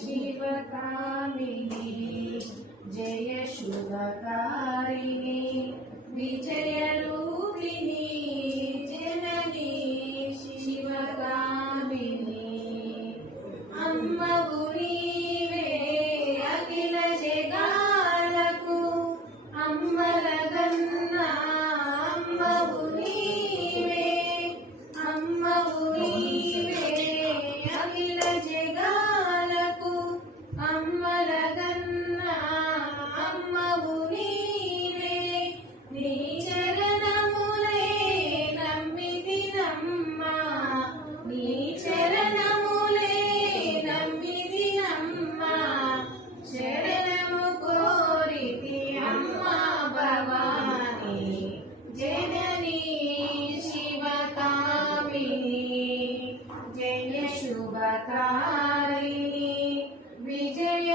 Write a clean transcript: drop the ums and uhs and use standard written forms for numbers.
शिवकामिनी जय शुभकारिणी विजयरूपिणी जननी शिवकामिनी अम्मवु नीवे अखिल जगाలకు अम्मलगन्ना अम्मवु नीवे अम्मवु नीवे अखिल जगाలకు अम्मलगन्ना अम्मवु नीवे నీ చరణములే నమ్మితినమ్మా నీ చరణములే నమ్మితినమ్మా శరణము కోరితి అమ్మా భవాని జననీ శివకామిని జయ శుభకారిణి విజయ